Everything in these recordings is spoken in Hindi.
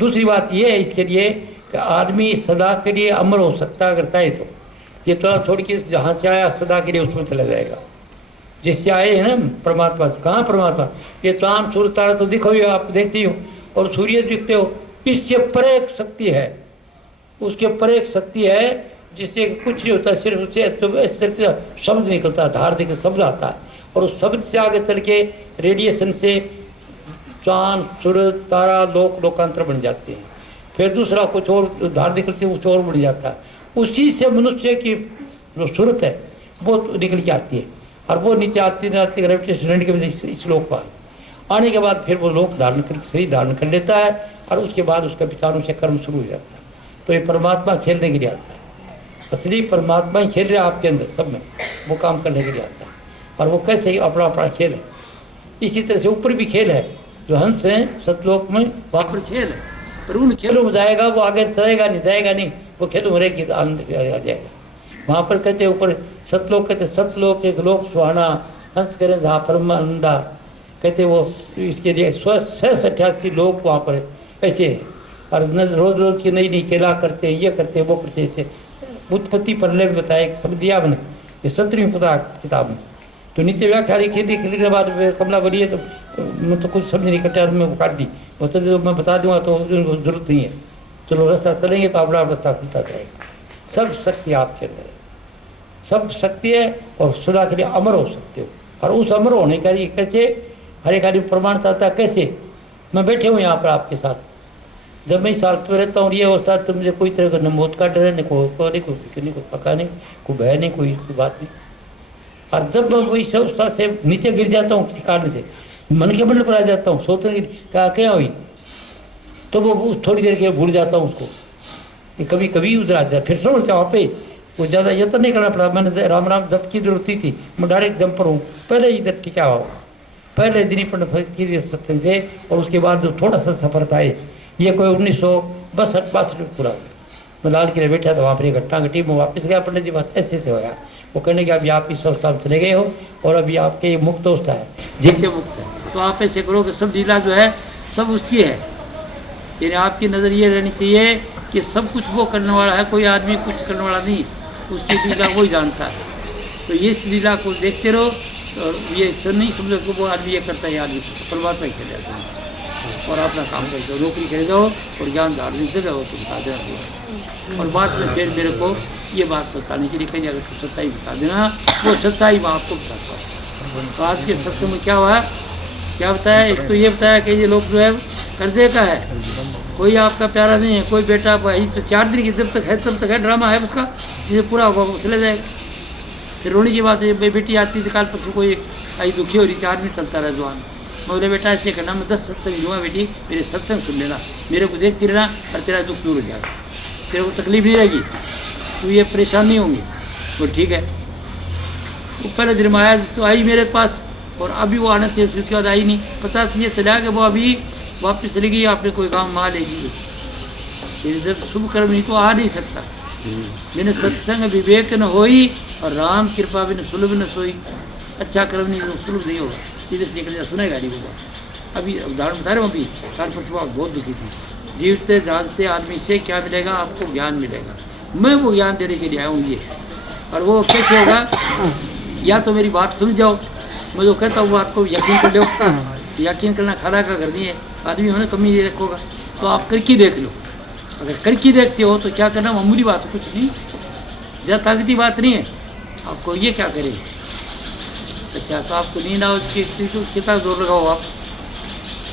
दूसरी बात ये है इसके लिए कि आदमी सदा के लिए अमर हो सकता है अगर चाहे तो। ये थोड़ा थोड़ी कि जहाँ से आया सदा के लिए उसमें चला जाएगा। जिससे आए हैं ना परमात्मा से, कहाँ परमात्मा, ये चांद सूर्य तारा तो दिखो ही, आप देखते हो, और सूर्य दिखते हो, इससे परे एक शक्ति है, उसके परे एक शक्ति है जिससे कुछ नहीं होता, सिर्फ उससे तो शब्द निकलता है, धार देकर शब्द आता है, और उस शब्द से आगे चल के रेडिएशन से चांद सूर्य तारा लोकांतर बन जाते हैं। फिर दूसरा कुछ और धार निकलती है, उससे और बढ़ जाता है। उसी से मनुष्य की जो सूरत है वो निकल के आती है, और वो नीचे आती आती ग्रेविटेशन की वजह से इस लोक पर आने के बाद फिर वो लोक धारण कर शरीर धारण कर लेता है, और उसके बाद उसका विचारों से कर्म शुरू हो जाता है। तो ये परमात्मा खेलने के लिए आता है, असली परमात्मा ही खेल रहा है आपके अंदर सब में, वो काम करने के लिए आता है। और वो कैसे अपना अपना खेल है। इसी तरह से ऊपर भी खेल है, जो हंस हैं सतलोक में वहाँ पर खेल है, पर उन खेलों में जाएगा वो आगे चलेगा नहीं, जाएगा नहीं, वो खेलों में रहेगी तो आनंद आ जाएगा। वहाँ पर कहते हैं ऊपर सतलोक, कहते सतलोक एक लोक सुहाना, हंस करें जहाँ परमानंदा, कहते वो इसके लिए 688 लोग वहाँ पर ऐसे है। और रोज रोज की नई नई खेला करते हैं, ये करते हैं वो करते हैं। ऐसे उत्पत्ति प्रलय में बताया सब दिया मैंने, ये 17वीं किताब में। तो नीचे व्याख्या लिखी थी, लिखने के बाद कमला बोली है तो मैं तो कुछ समझ नहीं कटा, मैं काट दी, वो तो मैं बता दूंगा तो जरूरत नहीं है। चलो रास्ता चलेंगे तो अपना रास्ता खुलता जाएगा। सब शक्ति आपके अंदर है, सब शक्ति है, और सदा के लिए अमर हो सकते हो। और उस अमर होने का ये कैसे हर एक आदमी प्रमाण चाहता है, कैसे मैं बैठे हूँ यहाँ पर आपके साथ, जब मैं इस हालत में रहता हूँ ये अवस्था, तो मुझे कोई तरह का न मौत का डर है, न कोई नहीं, कोई फिक्र नहीं, कोई पका नहीं, कोई भय नहीं, कोई बात नहीं। और जब मैं इस अवस्था से नीचे गिर जाता हूँ किसी कारण से, मन के मंडल पर आ जाता हूँ, सोचने की क्या हुई, तो वो थोड़ी देर के भूल जाता हूँ उसको। ये कभी कभी उधर आ जाता, फिर समझ वहाँ पे वो ज़्यादा यत्न नहीं करना पड़ा। मैंने राम राम जब की जरूरत थी, मैं डायरेक्ट जंपर हूँ, पहले इधर टिका हुआ, पहले दिन ही पंडित सत्संग से, और उसके बाद जो थोड़ा सा सफर था ये कोई 1962 में पूरा। मैं लाल किले बैठा था, वहाँ पर एक घटना घटी, मैं वापस गया पंडित जी बस ऐसे से होया। वो कहने कि अभी आप इस अवस्था में चले गए हो, और अभी आपके ये मुक्त अवस्था है, जीते मुक्त है, तो आप ऐसे करो कि सब लीला जो है सब उसकी है। यानी आपकी नज़र ये रहनी चाहिए कि सब कुछ वो करने वाला है, कोई आदमी कुछ करने वाला नहीं, उसकी लीला वो ही जानता है। तो ये इस लीला को देखते रहो, और ये नहीं समझो कि वो आदमी ये करता है, आदमी परमात्मा ही खेले ऐसा, और अपना काम कर जाओ, नौकरी करे जाओ, और ज्ञान धार्मिक जगह हो तो बता देना। और बाद में फिर मेरे को ये बात बताने के लिए कहीं अगर तो सच्चाई बता देना, वो सच्चाई मैं आपको बताता हूँ। तो आज के सत्संग में क्या हुआ, क्या बताया, एक तो ये बताया कि ये लोग जो है कर्जे का है, कोई आपका प्यारा नहीं है, कोई बेटा भाई, तो 4 दिन की जब तक है तब तक है, ड्रामा है उसका, जिसे पूरा होगा वो चले जाएगा। फिर रोने की बात है, बेटी आती थी काल परसों, कोई आई दुखी हो रही थी, आदमी चलता रहा जवान, मैं बोले बेटा ऐसे करना, मैं 10 सत्संग दूँगा बेटी, मेरे सत्संग सुन लेना, मेरे को देखती रहना, और तेरा दुख दूर हो जाएगा, तेरे को तकलीफ नहीं रहेगी, तू ये परेशान नहीं होंगी। वो ठीक है। वो पहले दिन में आया तो आई मेरे पास, और अभी वो आना चाहिए, उसके बाद आई नहीं, पता ये चला कि वो अभी वापस चली गई, आपने कोई काम माँ लेगी। फिर जब शुभ कर्म नहीं तो आ नहीं सकता। मैंने सत्संग विवेक न होई, और राम कृपा बिन सुलभ न सोई। अच्छा कर्म नहीं तो सुलभ नहीं होगा, इधर से निकल जा, सुनेगा नहीं होगा। अभी उदाहरण बता रहे हूँ, अभी काल परसों बहुत दुखी थी। जीवते जागते आदमी से क्या मिलेगा, आपको ज्ञान मिलेगा। मैं वो ज्ञान देने के लिए आया हूँ ये। और वो कैसे होगा, या तो मेरी बात सुन जाओ, मैं जो कहता हूँ बात को यकीन कर लो। यकीन करना खाना का घर नहीं है, आदमी होने कमी नहीं रखोगा, तो आप करके देख लो। अगर करके देखते हो तो क्या करना, मामूली बात है, कुछ नहीं, ज़्यादा ताकती बात नहीं है। आपको ये क्या करें, अच्छा तो आपको नींद आओ, कितना जोर लगाओ आप,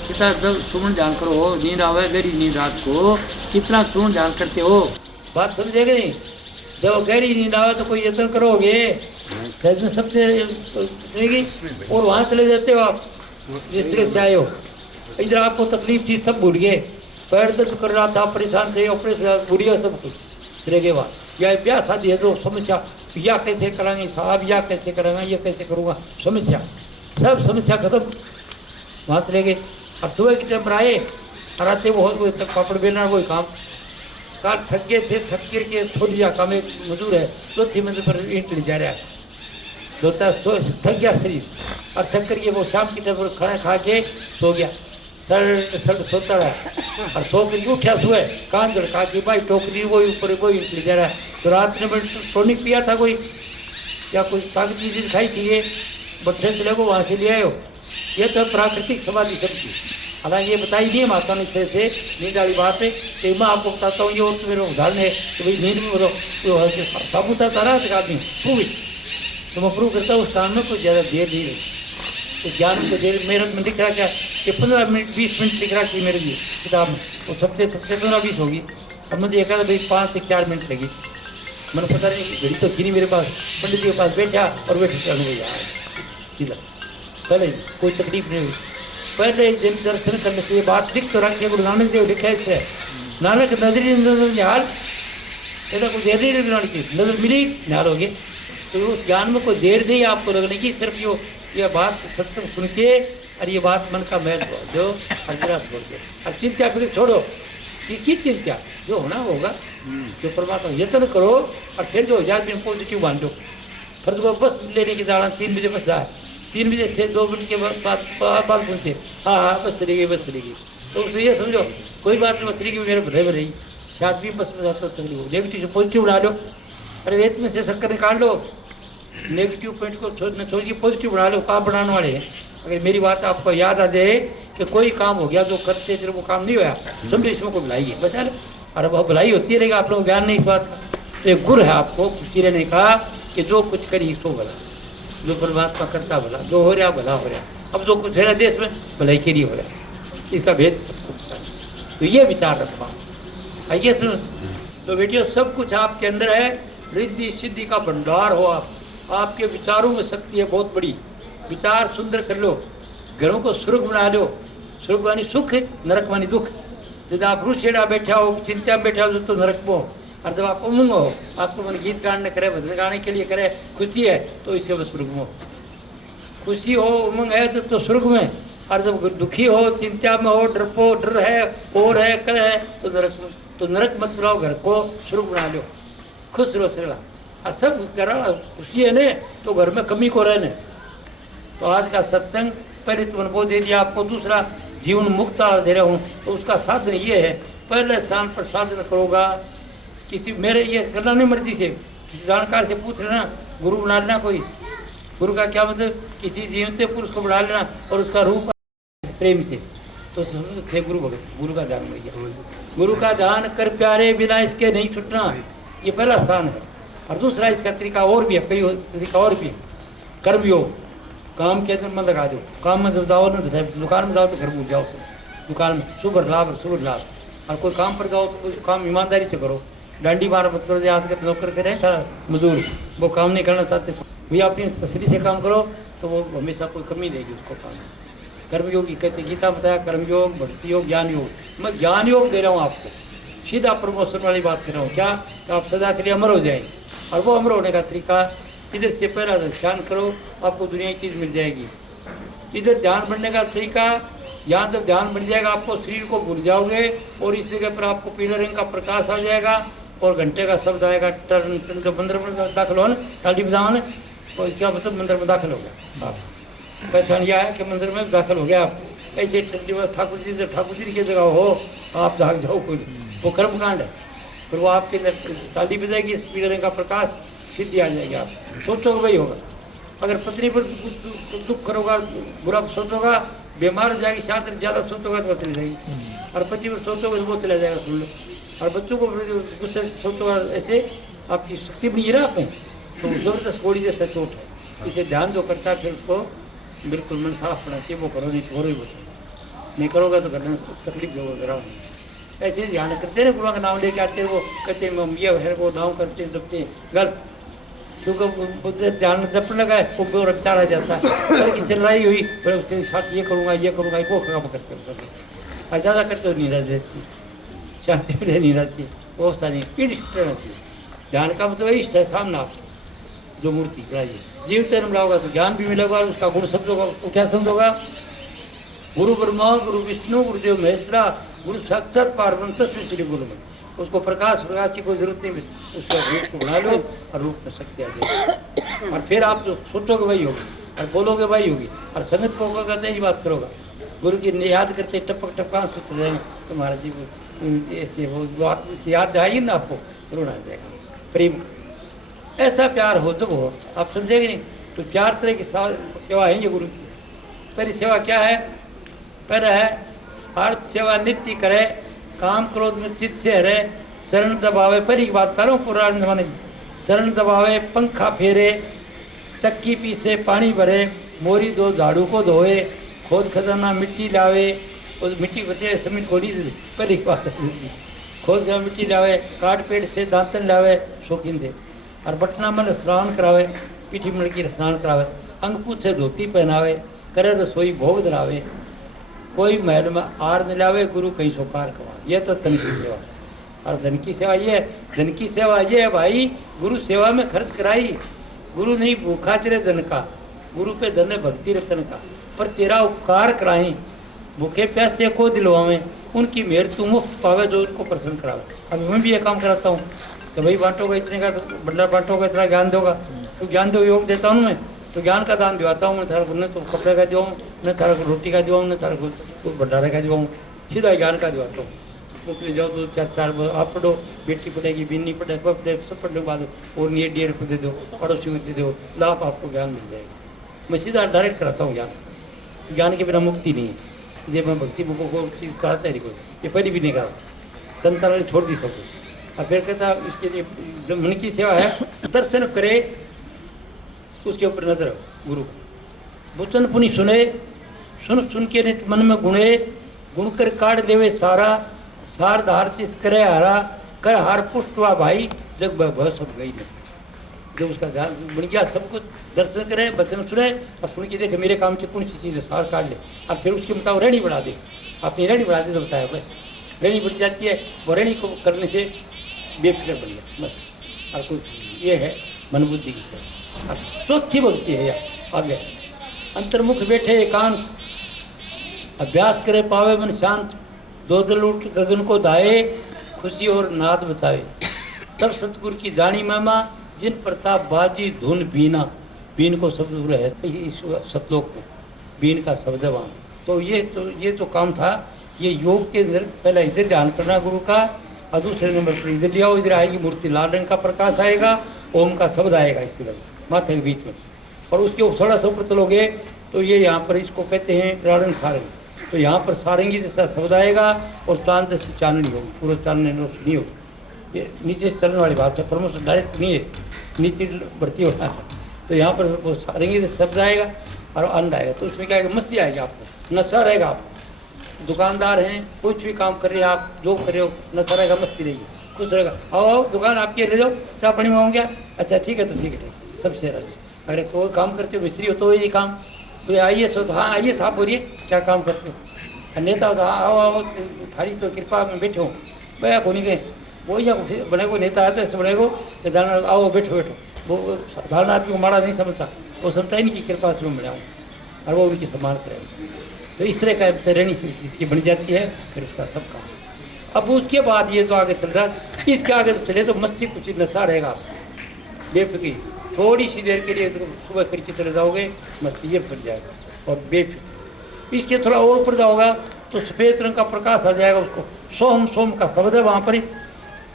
कितना जब सुमन ध्यान करो, नींद आवे गहरी नींद रात को, कितना सुमन ध्यान करते हो, बात समझेगा नहीं। जब गहरी नींद आवे तो कोई यत्न करोगे, सहज में सब चलेगी, और वहाँ चले जाते हो आप, जिस तरह से आए हो। इधर आपको तकलीफ थी, सब भूल गए, पैर दर्द कर रहा था, परेशान थे, ऑपरेशन भूल गया, सब कुछ चले गए वहाँ। या ब्याह शादी है तो समस्या, या कैसे कराएंगे साहब, या कैसे कराएंगे, ये कैसे करूँगा, समस्या, सब समस्या खत्म, वहाँ चले गए। और सुबह के टाइम पर आए, और आते वो तक पापड़ बेलना वही काम, काल थक गए थे, थक गिर के छोड़ दिया काम। एक मजदूर है, चौथी मंजिल पर ईंट ले जा रहा है, थक गया शरीर, और थक करके वो शाम की टाइम पर खाना खा के सो गया। सर सर सोता रहा और सो कर उठा सुबह कान लड़का कि भाई टोकरी वही ऊपर वही निकल जा रहा है। तो रात में टॉनिक पिया था कोई या कोई ताकत की चीज़ खाई थी, ये बट्ठे से लेको वहाँ से ले आयो। ये तो प्राकृतिक समाधि सबकी, हालांकि ये बताई नहीं है माता ने इस से नींद वाली बात है। तो मैं आपको बताता हूँ, ये और तो मेरा उदाहरण है कि भाई नींद में बताओ साबुता था रात का आदमी प्रूव, तो मैं प्रूव करता हूँ उस काम में कोई ज़्यादा देर नहीं रही। तो ज्ञान को देर मेरे में लिख रहा क्या कि 15 मिनट 20 मिनट लिख रहा कि मेरे लिए किताब में, वो सबसे 15-20 होगी। अब मुझे देखा था भाई 5 से 4 मिनट लगी, मैंने पता नहीं घड़ी तो थी नहीं मेरे पास। पंडित जी के पास बैठा और बैठे चल गई यार सीधा, पहले कोई तकलीफ नहीं हुई। पहले दिन दर्शन करने से ये बात दिख तो रखिए, गुरु नानक देव लिखा है नानक नजरी निहाल, ऐसा कुछ देर नहीं बनानी चाहिए, नजर मिली निहाल होगी। तो उस ज्ञान में कोई देर नहीं आपको लगने की, सिर्फ यो ये बात सत्संग सुन के और ये बात मन का मैल दो और जरा छोड़ दो और चिंता फिर छोड़ो। इसकी चिंता जो होना होगा, जो परमात्मा यत्न करो और फिर जो 1000 दिन पॉजिटिव मान लो। फर्ज को बस लेने की दाड़ा 3 बजे बस आए, 3 बजे से 2 मिनट के बाद पूछे हाँ बस चली गई। तो उससे ये समझो कोई बात नहीं, बस चली गई मेरे भले में रही, शायद भी बस में जाता तकलीफ। नेगेटिव से पॉजिटिव बना लो, अरे वेद में से शक्कर निकाल लो, नेगेटिव पॉइंट को छोड़िए पॉजिटिव बना लो। काम बनाने वाले हैं। अगर मेरी बात आपको याद आ जाए कि कोई काम हो गया जो करते फिर वो काम नहीं होया, समझो इसमें कोई भलाई है, बचा लो। और अब भलाई होती रहेगी, आप लोगों को ज्ञान नहीं इस बात का। तो एक गुर है आपको खुशी रहने का कि जो कुछ करी सो भला, जो परमात्मा करता भला, जो हो रहा भला हो रहा। अब जो कुछ है ना देश में भलाई के लिए हो रहा है, इसका भेद सबको पता है। तो ये विचार रखवा आइए सुनो। तो बेटियों सब कुछ आपके अंदर है, रिद्धि सिद्धि का भंडार हो आप, आपके विचारों में शक्ति है बहुत बड़ी। विचार सुंदर कर लो, घरों को स्वर्ग बना लो। स्वर्ग मानी सुख, नरक मानी दुख। जब आप रुषेड़ा बैठा हो, चिंता में बैठा हो तो नरक में हो, और जब आप उमंग हो, आपको मन गीत गाने करे, भजन गाने के लिए करे, खुशी है तो इसके बस स्वर्ग में हो। खुशी हो, उमंग है तो स्वर्ग में, और जब दुखी हो, चिंता में हो, डर है, और है, कल है तो नरक में। तो नरक मत बनाओ, घर को स्वर्ग बना लो, खुश रहो सगला। और सब करा खुशी है ने तो घर में कमी को रहने। तो आज का सत्संग पहले तो अनुभव दे दिया आपको, दूसरा जीवन मुक्त दे रहा हूँ। तो उसका साधन ये है, पहले स्थान पर साधन करोगा, किसी मेरे ये करना नहीं मर्जी से, किसी जानकार से पूछ लेना, गुरु बना लेना कोई। गुरु का क्या मतलब, किसी जीवते पुरुष को बढ़ा लेना और उसका रूप प्रेम से, तो थे गुरु भगत। गुरु का ध्यान मिल गया, गुरु का ध्यान कर प्यारे, बिना इसके नहीं छुटना, ये पहला स्थान है। और दूसरा इसका तरीका और भी है, कई तरीका और भी है। कर्मयोग, काम के अंदर मन लगा दो, काम में जब जाओ ना, दुकान में जाओ तो घर भूल जाओ सब, दुकान में शुभ लाभ और शुभ लाभ। और कोई काम पर जाओ तो काम ईमानदारी से करो, डांडी मार मत करो। आज के नौकर के रहे सारा मजदूर, वो काम नहीं करना चाहते, भैया अपनी तसल्ली से काम करो तो वो हमेशा कोई कमी रहेगी उसको काम। कर्मयोग कहते, गीता बताया कर्मयोग, भक्ति योग, ज्ञान योग। मैं ज्ञान योग दे रहा हूँ आपको, सीधा प्रमोशन वाली बात कर रहा हूँ। क्या तो आप सदा के लिए अमर हो जाएंगे, और वो अमर होने का तरीका इधर से पहला ध्यान करो, आपको दुनिया की चीज़ मिल जाएगी। इधर ध्यान बढ़ने का तरीका, यहाँ जब ध्यान बढ़ जाएगा आपको शरीर को भूल जाओगे, और इस जगह पर आपको पीले रंग का प्रकाश आ जाएगा, और घंटे का शब्द आएगा टर्न टर्न। जब मंदिर में दाखिल हो ना, टाली बजाओ, और क्या मतलब मंदिर में दाखिल हो गया, आप पहचान यह है कि मंदिर में दाखिल हो गया आप। ऐसे ठाकुर जी से ठाकुर जी की जगह हो, आप जाग जाओ, कोई वो कर्मकांड है। फिर वो आपके अंदर ताली बजाएगी, पीले रंग का प्रकाश, सिद्धि आ जाएगी। आप सोचोगे वही होगा। अगर पत्नी पर दुख करोगा, बुरा सोचोगा, बीमार हो जाएगी, शायद ज़्यादा सोचोगा तो वो चली जाएगी। और पति पर सोचोगे तो वो चला जाएगा, सुन लो। और बच्चों को गुस्से से सोचोगा, ऐसे आपकी शक्ति बढ़ी है ना आपने, तो ज़बरदस्त गोली जैसा चोट है। इसे ध्यान जो करता है फिर उसको बिल्कुल मन साफ होना चाहिए, वो करो, नहीं तो हो ही बचो। नहीं करोगे तो करने तकलीफ जो जरा ऐसे ध्यान करते हैं, गुरुओं का नाम लेके आते हैं, वो कहते हैं हम ये है वो नाम करते हैं, जपते हैं, गलत। क्योंकि मुझसे ध्यान जपने लगा है, वो विचार आ जाता है। कल किसी लड़ाई हुई, फिर उसके साथ ये करूँगा वो काम करते हो, और ज़्यादा करते हो नहीं रहती, शांति में नहीं रहती, वो सारी इष्ट रहना चाहिए। ध्यान का मतलब इष्ट है सामना आपको, जो मूर्ति बनाइए, जीव तेन मिलाओगा तो ज्ञान भी मिलेगा, उसका गुण समझोगा, उसको क्या समझोगा, गुरु ब्रह्मा गुरु विष्णु गुरुदेव महेश्वरा, गुरु साक्षात पारब्रह्म तस्मै श्री गुरु में। उसको प्रकाश की कोई जरूरत नहीं, उसका रूप को बना लो और रूप में शक्ति आ जाएगी। और फिर आप जो सोचोगे वही होगी, और बोलोगे वही होगी, और संगत को कहते हैं बात करोगा। गुरु की याद करते टपक टपक आंसू चल जाएंगे तुम्हारा जीवन ऐसे वो बात से याद आएगी ना आपको रोना आ जाएगा। प्रेम ऐसा प्यार हो जब हो आप समझेंगे नहीं। तो 4 तरह की सेवा है ये गुरु की। पहली सेवा क्या है? पहला है आर्थ सेवा नित्य करे, काम क्रोध में चित्त से हरे, चरण दबावे। पहली की बात कर रहा हूँ पुराने जमाने की। चरण दबावे, पंखा फेरे, चक्की पीसे, पानी भरे, मोरी दो झाड़ू को धोए, खोद खजाना मिट्टी लावे। उस मिट्टी बचे समिट खोड़ी से पहली बात है। खोद खजाना मिट्टी लावे, काट पेड़ से दांतन लावे, शौकीन थे। और बटना मन स्नान करावे, पीठी मड़की स्नान करावे, अंगपूत से धोती पहनावे, करे रसोई भोग धरावे, कोई महल में आर न लावे, गुरु कहीं सोकार कमावे। यह तो धन की सेवा। और धन की सेवा ये है, धन की सेवा ये है भाई, गुरु सेवा में खर्च कराई। गुरु नहीं भूखा तेरे धन का, गुरु पे धन है भक्ति रतन का। पर तेरा उपकार कराएं, भूखे प्यासे को दिलवावें, उनकी मेहर तू मुफ्त पावे जो उनको प्रसन्न करावे। अभी मैं भी ये काम कराता हूँ कि भाई बांटोगा इतने का, तो भंडार बांटोगा इतना ज्ञान दोगा, तो ज्ञान दो योग देता हूँ मैं, तो ज्ञान का दान दिवाता हूँ मैं। थारा न तो कपड़े का दिवाऊँ, न थारा को रोटी का दिवाऊँ, न थारा को भंडारे का दिवाऊँ, सीधा ज्ञान का दिवाता हूँ। मुझे जाओ तो 4 आप पढ़ो, बेटी पढ़ेगी, बिन्नी पढ़े, पढ़े सब पढ़ने के बाद और ये डेढ़ को दे दो, पड़ोसी को दे दो, लाभ आपको ज्ञान मिल जाएगा। मैं सीधा डायरेक्ट कराता हूँ ज्ञान। ज्ञान के बिना मुक्ति नहीं है। ये मैं भक्ति बुकों को चीज़ कराता है कोई, ये पहले भी नहीं करा, तन तन छोड़ दी सब कुछ। और फिर कहता इसके लिए मन की सेवा है, दर्शन करे उसके ऊपर नजर हो गुरु का। वचन पुनि सुने, सुन सुन के नित मन में गुणे, गुण कर काट देवे सारा, सार धार तिस करे हारा, कर हार पुष्ट हुआ भाई, जग भय सब गई न सके। जब उसका ध्यान बन गया, सब कुछ दर्शन करे, वचन सुने और सुन के देखे मेरे काम से कौन सी चीज़ है, सार काट ले और फिर उसके मुताबिक रेडी बढ़ा दे। अपनी रेडी बढ़ा दे तो बताया बस रेडी बढ़ जाती है। वो रेडी को करने से बेफिक्र बन गया बस। और कुछ ये है मन बुद्धि की सेवा। और चौथी भक्ति है यार आगे, अंतर्मुख बैठे एकांत, अभ्यास करे पावे मन शांत, दो दल उठ गगन को दाए, खुशी और नाद बतावे। तब सतगुरु की जानी महिमा, जिन प्रताप बाजी धुन बीना। बीन को शब्द है इस सतलोक में, बीन का शब्द है वहाँ। तो ये तो काम था ये योग के अंदर। पहला इधर ध्यान करना गुरु का, और दूसरे नंबर पर इधर लिया, इधर आएगी मूर्ति, लाल रंग का प्रकाश आएगा, ओम का शब्द आएगा इस तरह माथे के बीच में। और उसके थोड़ा सा ऊपर चलोगे तो ये यहाँ पर इसको कहते हैं राड़न सारंग। तो यहाँ पर सारंगी जैसा शब्द आएगा और चांद जैसी चांदनी होगी, पूरा चांदनी रोशनी होगी। ये नीचे से चलने वाली बात है, प्रमोशन डायरेक्ट नहीं है, नीचे बढ़ती हो रहा है। तो यहाँ पर वो सारंगी से शब्द आएगा और आनंद आएगा। तो उसमें क्या आएगा, मस्ती आएगी आपको, नशा रहेगा। आप दुकानदार हैं, कुछ भी काम कर रहे हैं आप, जो कर रहे हो, नशा रहेगा, मस्ती रहेगी, खुश रहेगा। आओ दुकान आपकी ले जाओ, चाय पानी में हो गया, अच्छा ठीक है, तो ठीक है, सबसे रहते। अगर कोई काम करते हो, मिस्त्री हो तो ये काम, तो IAS हो तो हाँ IAS आप बोलिए क्या काम करते हो। नेता हो तो हाँ आओ आओ, थारी तो कृपा में बैठे हो, भैया को नहीं गए वो या बने को नेता आता है ऐसे बने को जाना, आओ बैठो बैठो। वो साधारण आदमी को माड़ा नहीं समझता, वो समझता ही नहीं कि कृपा से मैं बनाऊँ, और वो उनकी सम्मान करें। तो इस तरह का रहनी जिसकी बन जाती है, फिर उसका सब काम। अब उसके बाद ये तो आगे चल रहा, इसके आगे तो चले तो मस्ती कुछ नशा रहेगा बेफिक्री। थोड़ी सी देर के लिए तो सुबह करके चले जाओगे, मस्ती ये फट जाएगा और बेफिक्र। इसके थोड़ा और ऊपर जाओगा तो सफ़ेद रंग का प्रकाश आ जाएगा, उसको सोम सोम का शब्द है वहाँ पर ही,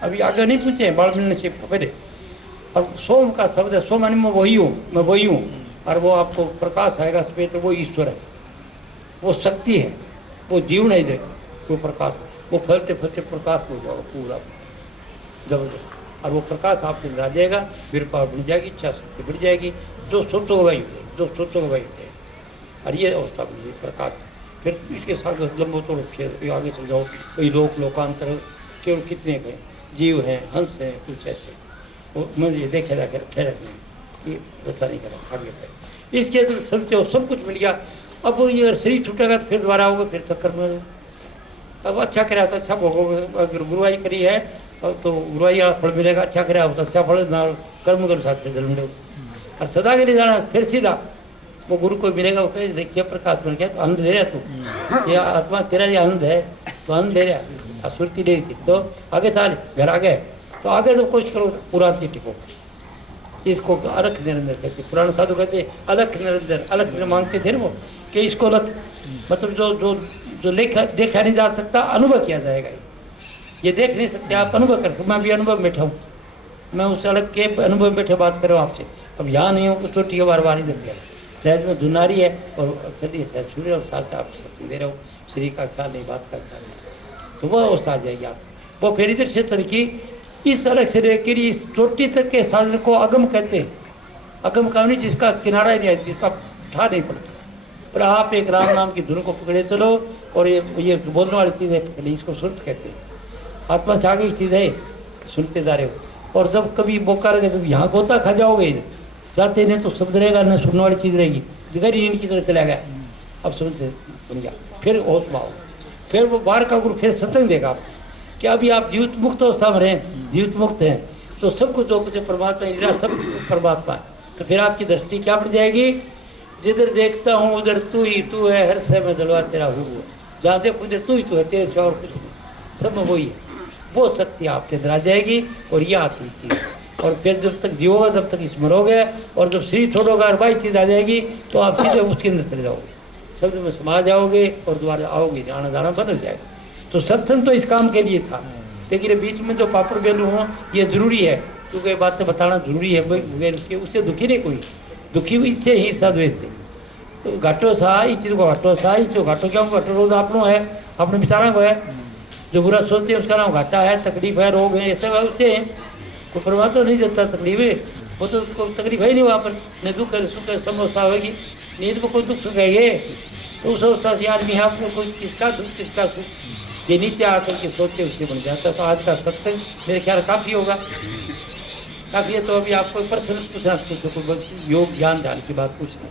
अभी आगे नहीं पूछे बाल मिलने से पहले। और सोम का शब्द है, सोम यानी मैं वही हूँ, और वो आपको प्रकाश आएगा सफ़ेद, वो ईश्वर है, वो शक्ति है, वो जीवन है। इधर वो प्रकाश, वो फलते फलते प्रकाश हो जाएगा पूरा जबरदस्त, और वो प्रकाश आपके अंदर आ जाएगा, विरपा बढ़ जाएगी, इच्छा शक्ति बढ़ जाएगी, जो सोचोगे वही हो जाएगी, जो सोचोगे वही हो जाएगी। और ये अवस्था बन जाएगी प्रकाश की। फिर इसके साथ लंबो तोड़ो, फिर आगे चल जाओ, कई लोकांतर केवल कितने गए जीव हैं, हंस हैं, कुछ ऐसे वो मैं ये देखे रखे रहते हैं, ये व्यवस्था नहीं करा आगे फिर इसके समझते सब कुछ मिल गया। अब ये अगर शरीर छूटेगा तो फिर दोबारा होगा, फिर चक्कर में। अब अच्छा कराया तो अच्छा भोगोगे, अगर गुरुवाई करी है तो गुरुवाई फल मिलेगा, अच्छा कराया तो अच्छा फल, ना कर्म के अनुसार फिर जन्म दो। और सदा के लिए जाना फिर सीधा वो गुरु को मिलेगा, वो कहे देखिए प्रकाश बन गया, तो आनंद ले रहा तू, ये आत्मा तेरा ये आनंद है, तो आनंद ले रहा, सुरती ले रही थी, तो आगे चल घर आ गए, तो आगे तो कोशिश करो पूरा टिको। इसको अलख निरंजन कहते। पुराने साधु कहते अलख निरंजन, अलख निरंजन मांगते थे ना वो, कि इसको अलख मतलब जो जो जो देखा नहीं जा सकता, अनुभव किया जाएगा। ये देख नहीं सकते आप, अनुभव कर सकते। मैं भी अनुभव में बैठा हूँ, मैं उस अलग के अनुभव में बैठे बात कर रहा हूँ आपसे। अब यहाँ नहीं हूँ तो ठीक है, बार बार ही दस सहज में धुनारी है, और चलिए सहज सुन रहे हो, साथ आप सत्संग दे रहे हो, शरीर का ख्याल नहीं, बात का ख्याल नहीं, तो वह अवस्था आ जाएगी आप। वो फिर इधर से तरकी इस अलग से लेकर इस चोटी तक के साधन को अगम कहते हैं। अगम का नहीं जिसका किनारा ही नहीं है, जिसका ठा नहीं पड़ता। पर आप एक राम नाम की धुन को पकड़े चलो, और ये बोलने वाली चीज़ है पकड़े, इसको सुनते कहते हैं। आत्मा से आगे की चीज़ है, सुनते जा रहे हो। और जब कभी मौका लगे, जब यहाँ गोता खा जाओगे जाते नहीं तो शब्द रहेगा, न सुनने वाली चीज़ रहेगी, जगह ही इनकी तरह चला गया। अब सुनते सुन गया, फिर होश में आओ, फिर वो बाहर का गुरु फिर सत्संग देगा आप कि अभी आप जीवित मुक्त अवस्था में रहें, जीवित मुक्त हैं, तो सब कुछ जो कुछ परमात्मा इंदिरा सब परमात्मा है। तो फिर आपकी दृष्टि क्या बढ़ जाएगी, जिधर देखता हूँ उधर तू ही तू है, हर समय जलवा तेरा हूँ, जहाँ देखो उधर तू ही तू है, तेरे से और कुछ नहीं, सब में वही है। वो शक्ति आपके अंदर आ जाएगी, और यह आती थी। और फिर जब तक जियोगा जब तक स्मरोगे, और जब शरीर छोड़ोगे और वही चीज़ आ जाएगी, तो आप सीधे उसके अंदर चले जाओगे, शब्द में समा जाओगे, और दोबारा आओगे, आना जाना बदल जाएगा। तो सत्संग तो इस काम के लिए था, लेकिन बीच में जो पापड़ बेलू हो ये जरूरी है, क्योंकि ये बातें बताना जरूरी है। बगैर उससे दुखी नहीं कोई, दुखी हुई इससे ही साधुए से। तो घाटो सा इस चीज़ को घाटो सा ही, जो घाटो क्या घाटो रोज आपनो है, अपने विचारा को है, जो बुरा सोचते हैं उसका नाम घाटा है, तकलीफ है, रोग है, ऐसे होते हैं। कोई परमात्मा तो नहीं देता तकलीफ है, वो तो उसको तकलीफ है नहीं, वहाँ पर न दुख है सुख है, समवस्था होगी, नींद में कोई दुख सुख है, तो उस अवस्था से आदमी है आपको कोई किसका दुख किसका सुख, ये नीचे आकर के सोचते उससे बन जाता है। तो आज का सत्संग मेरे ख्याल काफ़ी होगा, काफ़ी है। तो अभी आपको प्रश्न पूछना, योग ज्ञान ध्यान की बात पूछना।